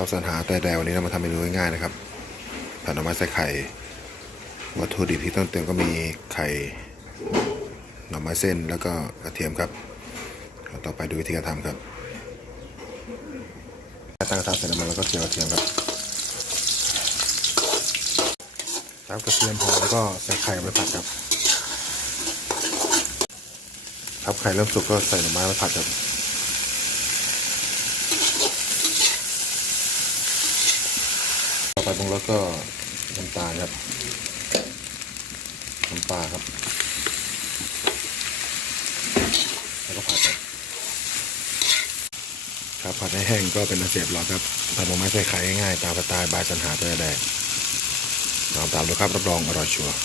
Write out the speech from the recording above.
ครับสัญหาแต่แดววันนี้เรามาทำเมนูง่ายๆนะครับผัดหน่อไม้ใส่ไข่ วัตถุดิบที่ต้องเตรียมก็มีไข่หน่อไม้เส้นแล้วก็กระเทียมครับ ต่อไปดูวิธีการทำครับตั้งกระทะใส่น้ำมันแล้วก็เจียวกระเทียมครับครับกระเทียมพอแล้วก็ใส่ไข่ไปผัดครับครับไข่เริ่มสุกก็ใส่หน่อไม้มาผัดครับ ต่อ ไปปรุงรสก็น้ำตาลครับน้ำปลาครับ แล้วก็ผัดครับครับผัดให้แห้งก็เป็นอาเสร็จแล้วครับทำหน่อไม่ใส่ไข่ง่ายๆตามสไตล์บายสันหาตัวแดงลองตามดูครับรับรองอร่อยชัวร์